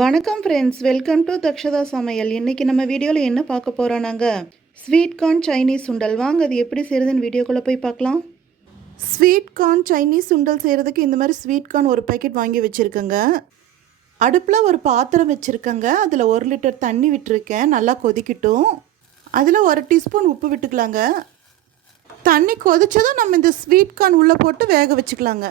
வணக்கம் friends, welcome to Dakshata சமையல். இன்றைக்கி நம்ம வீடியோவில் என்ன பார்க்க போகிறோம், நாங்கள் ஸ்வீட் கார்ன் சைனீஸ் சுண்டல். வாங்க அது எப்படி செய்கிறதுன்னு வீடியோக்குள்ளே போய் பார்க்கலாம். ஸ்வீட் கார்ன் சைனீஸ் சுண்டல் செய்கிறதுக்கு இந்த மாதிரி ஸ்வீட் கார்ன் ஒரு பேக்கெட் வாங்கி வச்சுருக்கேங்க. அடுப்பில் ஒரு பாத்திரம் வச்சுருக்கேங்க. அதில் 1 லிட்டர் தண்ணி விட்டுருக்கேன். நல்லா கொதிக்கட்டும். அதில் 1 டீஸ்பூன் உப்பு விட்டுக்கலாங்க. தண்ணி கொதித்ததும் நம்ம இந்த ஸ்வீட் கார்ன் உள்ளே போட்டு வேக வச்சுக்கலாங்க.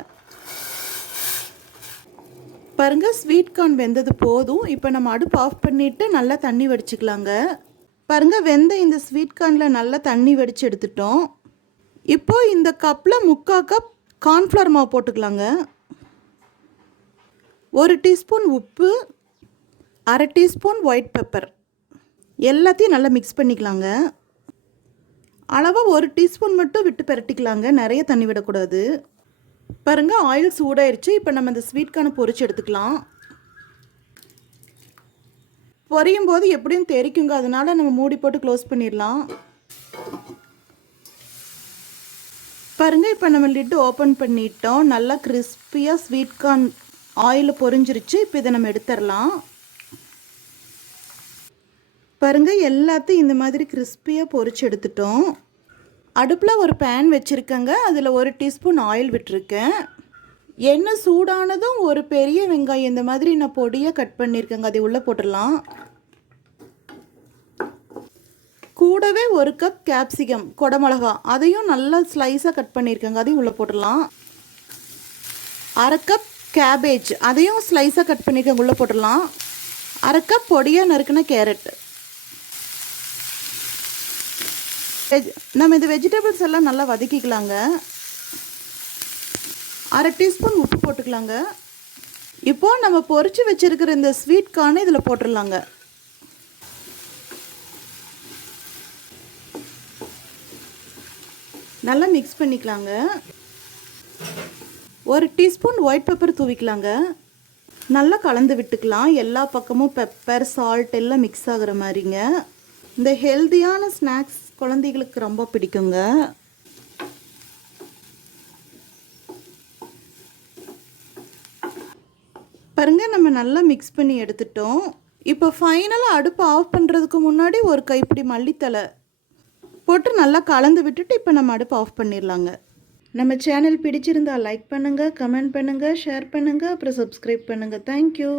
பாருங்கள், ஸ்வீட் கார்ன் வெந்தது போதும். இப்போ நம்ம அடுப்பு ஆஃப் பண்ணிவிட்டு நல்லா தண்ணி வடிச்சுக்கலாங்க. பாருங்கள், வெந்த இந்த ஸ்வீட் கார்னில் நல்லா தண்ணி வடித்து எடுத்துட்டோம். இப்போது இந்த கப்பில் 3/4 கப் கார்ன்ஃப்ளவர் மாவு போட்டுக்கலாங்க. 1 டீஸ்பூன் உப்பு, 1/2 டீஸ்பூன் ஒயிட் பெப்பர் எல்லாத்தையும் நல்லா மிக்ஸ் பண்ணிக்கலாங்க. அளவாக 1 டீஸ்பூன் மட்டும் விட்டு பரட்டிக்கலாங்க. நிறைய தண்ணி விடக்கூடாது. பாருங்கள், ஆயில் சூடாயிருச்சு. இப்போ நம்ம இந்த ஸ்வீட் கார்னை பொரிச்சு எடுத்துக்கலாம். பொரியும் போது எப்படியும் தெரிக்குங்க, அதனால நம்ம மூடி போட்டு க்ளோஸ் பண்ணிடலாம். பாருங்கள், இப்போ நம்ம லிட்டு ஓப்பன் பண்ணிட்டோம். நல்லா கிறிஸ்பியாக ஸ்வீட் கார்ன் ஆயில் பொரிஞ்சிருச்சு. இப்போ இதை நம்ம எடுத்துடலாம். பாருங்கள், எல்லாத்தையும் இந்த மாதிரி கிறிஸ்பியாக பொரிச்சு எடுத்துட்டோம். அடுப்பில் ஒரு பேன் வச்சுருக்கேங்க. அதில் 1 டீஸ்பூன் ஆயில் விட்டுருக்கேன். எண்ணெய் சூடானதும் ஒரு பெரிய வெங்காயம் இந்த மாதிரி நான் பொடியாக கட் பண்ணியிருக்கேங்க. அதை உள்ளே போட்டுடலாம். கூடவே 1 கப் கேப்சிகம், கொடமிளகா, அதையும் நல்லா ஸ்லைஸாக கட் பண்ணியிருக்கேங்க. அதையும் உள்ளே போட்டுடலாம். 1/2 கப் கேபேஜ், அதையும் ஸ்லைஸாக கட் பண்ணியிருக்கேங்க. உள்ளே போட்டுடலாம். 1/2 கப் பொடியாக நறுக்கின கேரட். நம்ம இந்த வெஜிடபிள்ஸ் எல்லாம் நல்லா வதக்கிக்கலாங்க. 1/2 டீஸ்பூன் உப்பு போட்டுக்கலாங்க. இப்போது நம்ம பொரிச்சு வச்சுருக்கிற இந்த ஸ்வீட் கார்னை இதில் போட்டுடலாங்க. நல்லா மிக்ஸ் பண்ணிக்கலாங்க. 1 டீஸ்பூன் ஒயிட் பெப்பர் தூவிக்கலாங்க. நல்லா கலந்து விட்டுக்கலாம். எல்லா பக்கமும் பெப்பர், சால்ட் எல்லாம் மிக்ஸ் ஆகிற மாதிரிங்க. இந்த ஹெல்த்தியான ஸ்நாக்ஸ் குழந்தைகளுக்கு ரொம்ப பிடிக்குங்க. பாருங்கள், நம்ம நல்லா மிக்ஸ் பண்ணி எடுத்துட்டோம். இப்போ ஃபைனலாக அடுப்பு ஆஃப் பண்ணுறதுக்கு முன்னாடி ஒரு கைப்பிடி மல்லித்தலை போட்டு நல்லா கலந்து விட்டுட்டு இப்போ நம்ம அடுப்பு ஆஃப் பண்ணிடலாங்க. நம்ம சேனல் பிடிச்சிருந்தால் லைக் பண்ணுங்கள், கமெண்ட் பண்ணுங்கள், ஷேர் பண்ணுங்கள், அப்புறம் சப்ஸ்கிரைப் பண்ணுங்கள். தேங்க்யூ.